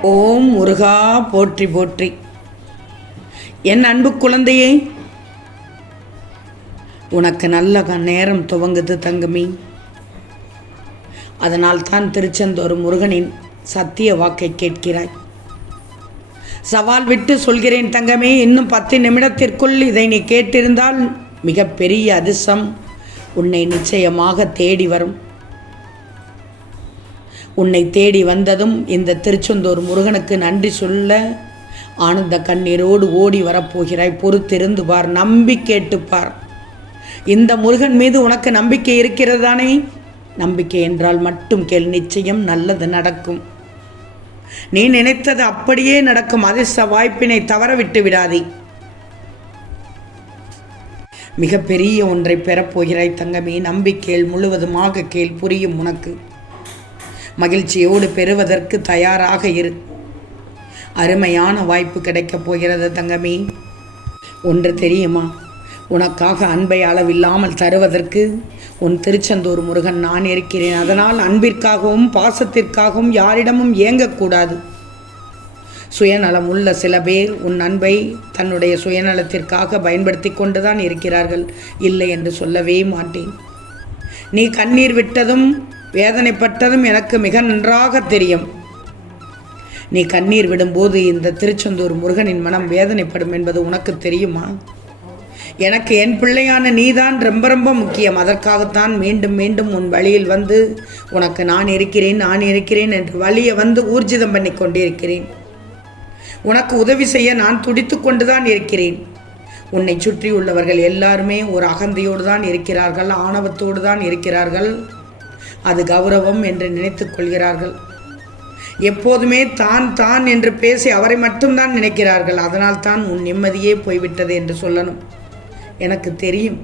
ஓம் முருகா போற்றி போற்றி. என் அன்பு குழந்தையே உனக்கு நல்ல க- நேரம் துவங்குது தங்கமி. அதனால் தான் திருச்செந்தூர் முருகனின் சத்திய வாக்கை கேட்கிறாய். சவால் விட்டு சொல்கிறேன் தங்கமே இன்னும் பத்து நிமிடத்திற்குள் இதை நீ கேட்டிருந்தால் மிகப்பெரிய அதிர்ஷ்டம் உன்னை நிச்சயமாக தேடி வரும். உன்னை தேடி வந்ததும் இந்த திருச்செந்தூர் முருகனுக்கு நன்றி சொல்ல ஆனந்த கண்ணீரோடு ஓடி வரப்போகிறாய். பொறுத்திருந்து பார் நம்பி கேட்டுப்பார் இந்த முருகன் மீது உனக்கு நம்பிக்கை இருக்கிறதானே? நம்பிக்கை என்றால் மட்டும் கேள் நிச்சயம் நல்லது நடக்கும். நீ நினைத்தது அப்படியே நடக்கும். அதிர்ஷ்ட வாய்ப்பினை தவறவிட்டு விடாதே. மிகப்பெரிய ஒன்றை பெறப்போகிறாய் தங்கமே. நம்பிக்கையில் முழுவதுமாக கேள் புரியும் உனக்கு. மகிழ்ச்சியோடு பெறுவதற்கு தயாராக இரு. அருமையான வாய்ப்பு கிடைக்கப் போகிறது தங்கமே. ஒன்று தெரியுமா? உனக்காக அன்பை அளவில்லாமல் தருவதற்கு உன் திருச்செந்தூர் முருகன் நான் இருக்கிறேன். அதனால் அன்பிற்காகவும் பாசத்திற்காகவும் யாரிடமும் ஏங்கக்கூடாது. சுயநலம் உள்ள சில பேர் உன் அன்பை தன்னுடைய சுயநலத்திற்காக பயன்படுத்தி கொண்டுதான் இருக்கிறார்கள். இல்லை என்று சொல்லவே மாட்டேன். நீ கண்ணீர் விட்டதும் வேதனைப்பட்டதும் எனக்கு மிக நன்றாக தெரியும். நீ கண்ணீர் விடும்போது இந்த திருச்செந்தூர் முருகனின் மனம் வேதனைப்படும் என்பது உனக்கு தெரியுமா? எனக்கு என் பிள்ளையான நீதான் ரொம்ப ரொம்ப முக்கியம். அதற்காகத்தான் மீண்டும் மீண்டும் உன் வழியில் வந்து உனக்கு நான் இருக்கிறேன் நான் இருக்கிறேன் என்று வழியை வந்து ஊர்ஜிதம் பண்ணி கொண்டிருக்கிறேன். உனக்கு உதவி செய்ய நான் துடித்து கொண்டுதான் இருக்கிறேன். உன்னை சுற்றி உள்ளவர்கள் எல்லாருமே ஒரு அகந்தையோடு தான் இருக்கிறார்கள் ஆணவத்தோடு தான் இருக்கிறார்கள். அது கௌரவம் என்று நினைத்துக் கொள்கிறார்கள். எப்போதுமே தான் தான் என்று பேசி அவரை மட்டும்தான் நினைக்கிறார்கள். அதனால் தான் உன் நிம்மதியே போய்விட்டது என்று சொல்லணும். எனக்கு தெரியும்.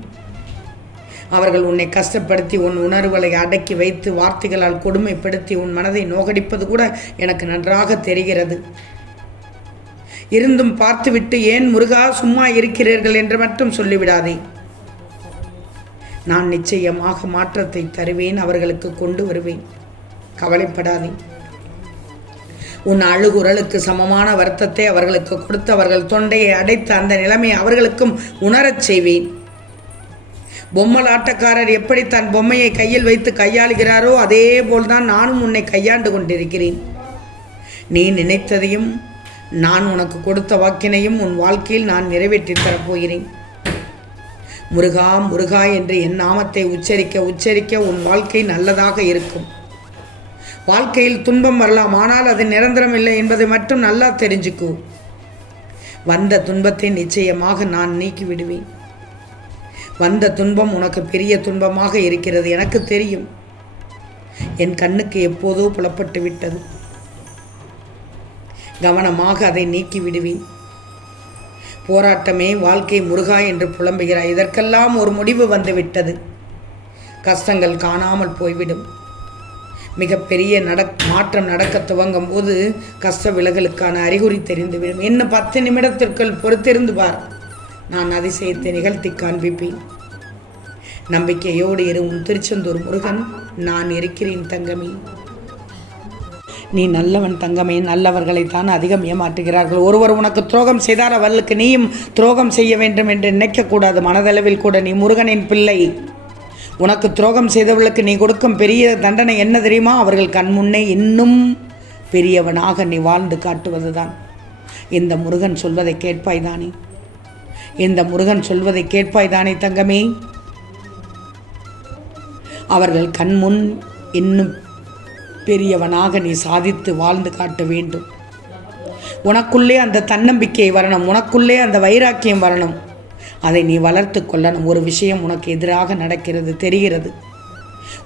அவர்கள் உன்னை கஷ்டப்படுத்தி உன் உணர்வுகளை அடக்கி வைத்து வார்த்தைகளால் கொடுமைப்படுத்தி உன் மனதை நோகடிப்பது கூட எனக்கு நன்றாக தெரிகிறது. இருந்தும் பார்த்துவிட்டு ஏன் முருகா சும்மா இருக்கிறீர்கள் என்று மட்டும் சொல்லிவிடாதே. நான் நிச்சயமாக மாற்றத்தை தருவேன் அவர்களுக்கு கொண்டு வருவேன். கவலைப்படாதே. உன் அழுகுரலுக்கு சமமான வருத்தத்தை அவர்களுக்கு கொடுத்து அவர்கள் தொண்டையை அடைத்து அந்த நிலைமையை அவர்களுக்கும் உணரச் செய்வேன். பொம்மலாட்டக்காரர் எப்படி தன் பொம்மையை கையில் வைத்து கையாளுகிறாரோ அதே போல்தான் நானும் உன்னை கையாண்டு கொண்டிருக்கிறேன். நீ நினைத்ததையும் நான் உனக்கு கொடுத்த வாக்கினையும் உன் வாழ்க்கையில் நான் நிறைவேற்றித் தரப்போகிறேன். முருகா முருகா என்று என் நாமத்தை உச்சரிக்க உச்சரிக்க உன் வாழ்க்கை நல்லதாக இருக்கும். வாழ்க்கையில் துன்பம் வரலாம் ஆனால் அது நிரந்தரம் இல்லை என்பதை மட்டும் நல்லா தெரிஞ்சுக்கோ. வந்த துன்பத்தை நிச்சயமாக நான் நீக்கி விடுவேன். வந்த துன்பம் உனக்கு பெரிய துன்பமாக இருக்கிறது எனக்கு தெரியும். என் கண்ணுக்கு எப்போதோ புலப்பட்டு விட்டது. கவனமாக அதை நீக்கி விடுவேன். போராட்டமே வாழ்க்கை முருகா என்று புலம்புகிறாய். இதற்கெல்லாம் ஒரு முடிவு வந்துவிட்டது. கஷ்டங்கள் காணாமல் போய்விடும். மிகப்பெரிய நடக் மாற்றம் நடக்க துவங்கும் போது கஷ்ட விலகலுக்கான அறிகுறி தெரிந்துவிடும். இன்னும் பத்து நிமிடத்திற்குள் பொறுத்திருந்து பார். நான் அதிசயத்தை நிகழ்த்தி காண்பிப்பேன். நம்பிக்கையோடு இரு உன் திருச்செந்தூர் முருகன் நான் இருக்கிறேன் தங்கமே. நீ நல்லவன் தங்கமே நல்லவர்களை தான் அதிகம் ஏமாற்றுகிறார்கள். ஒருவர் உனக்கு துரோகம் செய்தார் அவர்களுக்கு நீயும் துரோகம் செய்ய வேண்டும் என்று நினைக்கக்கூடாது. மனதளவில் கூட நீ முருகனின் பிள்ளை. உனக்கு துரோகம் செய்தவர்களுக்கு நீ கொடுக்கும் பெரிய தண்டனை என்ன தெரியுமா? அவர்கள் கண்முன்னே இன்னும் பெரியவனாக நீ வாழ்ந்து காட்டுவதுதான். இந்த முருகன் சொல்வதை கேட்பாய் தானே? இந்த முருகன் சொல்வதை கேட்பாய் தானே தங்கமே? அவர்கள் கண்முன் இன்னும் பெரியவனாக நீ சாதித்து வாழ்ந்து காட்ட வேண்டும். உனக்குள்ளே அந்த தன்னம்பிக்கை வரணும். உனக்குள்ளே அந்த வைராக்கியம் வரணும். அதை நீ வளர்த்து கொள்ளணும். ஒரு விஷயம் உனக்கு எதிராக நடக்கிறது தெரிகிறது.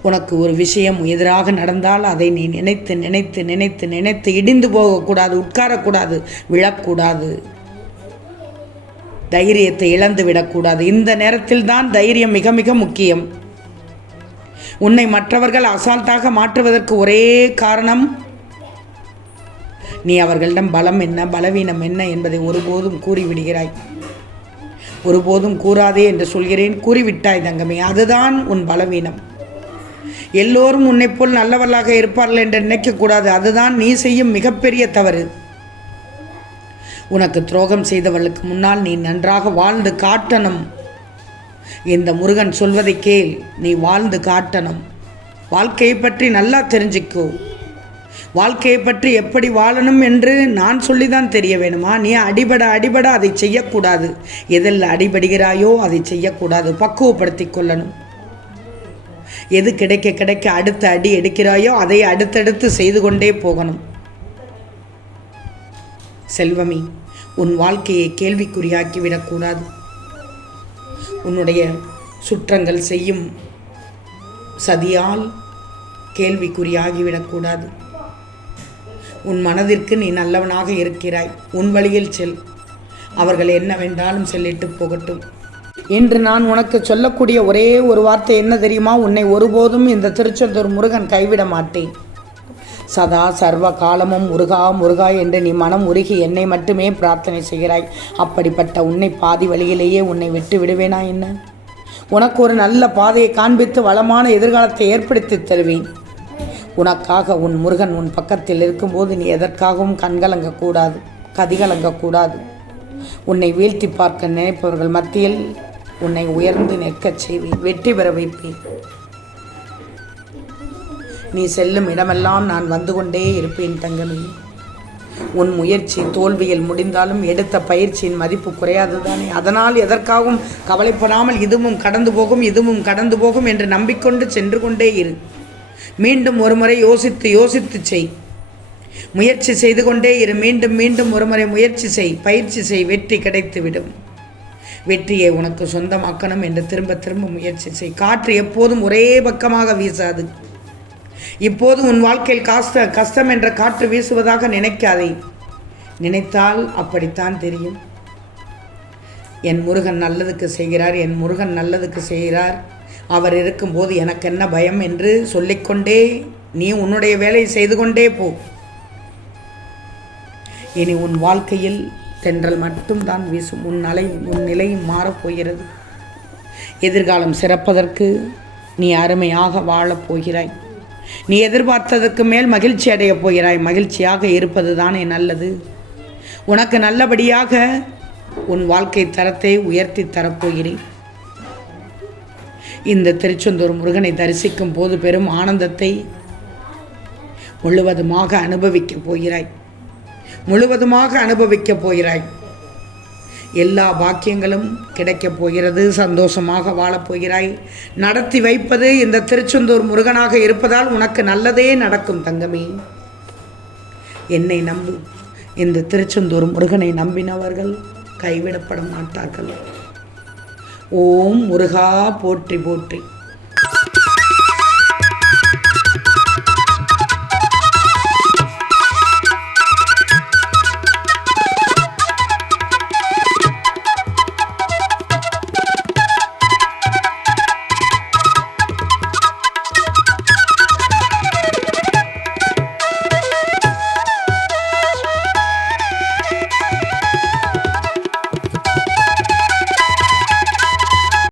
உனக்கு ஒரு விஷயம் எதிராக நடந்தால் அதை நீ நினைத்து நினைத்து நினைத்து நினைத்து இடிந்து போகக்கூடாது உட்காரக்கூடாது விழக்கூடாது. தைரியத்தை இழந்து விடக்கூடாது இந்த நேரத்தில் தான் தைரியம் மிக மிக முக்கியம். உன்னை மற்றவர்கள் அசால்ட்டாக மாற்றுவதற்கு ஒரே காரணம் நீ அவர்களிடம் பலம் என்ன பலவீனம் என்ன என்பதை ஒருபோதும் கூறிவிடுகிறாய். ஒருபோதும் கூறாதே என்று சொல்கிறேன் கூறிவிட்டாய் தங்கமே அதுதான் உன் பலவீனம். எல்லோரும் உன்னை போல் நல்லவர்களாக இருப்பார்கள் என்று நினைக்கக்கூடாது அதுதான் நீ செய்யும் மிகப்பெரிய தவறு. உனக்கு துரோகம் செய்தவளுக்கு முன்னால் நீ நன்றாக வாழ்ந்து காட்டணும். இந்த முருகன் சொல்வதை கேள் நீ வாழ்ந்து காட்டணும். வாழ்க்கையை பற்றி நல்லா தெரிஞ்சுக்கோ. வாழ்க்கையை பற்றி எப்படி வாழணும் என்று நான் சொல்லி தான் தெரிய வேணுமா? நீ அடிபட அடிபட அதை செய்யக்கூடாது. எதில் அடிபடுகிறாயோ அதை செய்யக்கூடாது. பக்குவப்படுத்தி கொள்ளணும். எது கிடைக்க கிடைக்க அடுத்த அடி எடுக்கிறாயோ அதை அடுத்தடுத்து செய்து கொண்டே போகணும். செல்வமி உன் வாழ்க்கையை கேள்விக்குறியாக்கி விடக்கூடாது. உன்னுடைய சுற்றங்கள் செய்யும் சதியால் கேள்விக்குறியாகிவிடக்கூடாது. உன் மனதிற்கு நீ நல்லவனாக இருக்கிறாய். உன் வழியில் செல். அவர்கள் என்ன வேண்டாலும் செல்லிட்டு போகட்டும். இன்று நான் உனக்கு சொல்லக்கூடிய ஒரே ஒரு வார்த்தை என்ன தெரியுமா? உன்னை ஒருபோதும் இந்த திருச்செந்தூர் முருகன் கைவிட மாட்டேன். சதா சர்வ காலமும் முருகா முருகா என்று நீ மனம் உருகி என்னை மட்டுமே பிரார்த்தனை செய்கிறாய். அப்படிப்பட்ட உன்னை பாதி வழியிலேயே உன்னை விட்டு விடுவேனா என்ன? உனக்கு ஒரு நல்ல பாதையை காண்பித்து வளமான எதிர்காலத்தை ஏற்படுத்தி தருவேன். உனக்காக உன் முருகன் உன் பக்கத்தில் இருக்கும்போது நீ எதற்காகவும் கண்கலங்கக்கூடாது கதிகலங்கக்கூடாது உன்னை வீழ்த்தி பார்க்க நினைப்பவர்கள் மத்தியில் உன்னை உயர்ந்து நிற்கச் செய்வேன் வெற்றி பெற வைப்பேன். நீ செல்லும் இடமெல்லாம் நான் வந்து கொண்டே இருப்பேன் தங்கமே. உன் முயற்சி தோல்வியில் முடிந்தாலும் எடுத்த பயிற்சியின் மதிப்பு குறையாதுதானே அதனால் எதற்காகவும் கவலைப்படாமல் இதுவும் கடந்து போகும் இதுவும் கடந்து போகும் என்று நம்பிக்கொண்டு சென்று கொண்டே இரு. மீண்டும் ஒருமுறை யோசித்து யோசித்து செய். முயற்சி செய்து கொண்டே இரு. மீண்டும் மீண்டும் ஒருமுறை முயற்சி செய். பயிற்சி செய். வெற்றி கிடைத்துவிடும். வெற்றியை உனக்கு சொந்தமாக்கணும் என்று திரும்ப திரும்ப முயற்சி செய். காற்று எப்போதும் ஒரே பக்கமாக வீசாது. இப்போது உன் வாழ்க்கையில் காஸ்த கஷ்டம் என்ற காற்று வீசுவதாக நினைக்காதே. நினைத்தால் அப்படித்தான் தெரியும். என் முருகன் நல்லதுக்கு செய்கிறார் என் முருகன் நல்லதுக்கு செய்கிறார். அவர் இருக்கும்போது எனக்கு என்ன பயம் என்று சொல்லிக்கொண்டே நீ உன்னுடைய வேலையை செய்து கொண்டே போ. இனி உன் வாழ்க்கையில் தென்றல் மட்டும்தான் வீசும். உன் நிலை உன் நிலையும் மாறப்போகிறது எதிர்காலம் சிறப்பதற்கு நீ அருமையாக வாழப் போகிறாய். நீ எதிர்பார்த்ததுக்கு மேல் மகிழ்ச்சி அடையப் போகிறாய். மகிழ்ச்சியாக இருப்பது தானே நல்லது. உனக்கு நல்லபடியாக உன் வாழ்க்கை தரத்தை உயர்த்தி தரப்போகிறேன் இந்த திருச்செந்தூர் முருகனை தரிசிக்கும் போது பெரும் ஆனந்தத்தை முழுவதுமாக அனுபவிக்கப் போகிறாய். முழுவதுமாக அனுபவிக்கப் போகிறாய். எல்லா பாக்கியங்களும் கிடைக்கப் போகிறது. சந்தோஷமாக வாழப் போகிறாய். நடத்தி வைப்பது இந்த திருச்செந்தூர் முருகனாக இருப்பதால் உனக்கு நல்லதே நடக்கும் தங்கமே. என்னை நம்பு. இந்த திருச்செந்தூர் முருகனை நம்பினவர்கள் கைவிடப்பட மாட்டார்கள். ஓம் முருகா போற்றி போற்றி.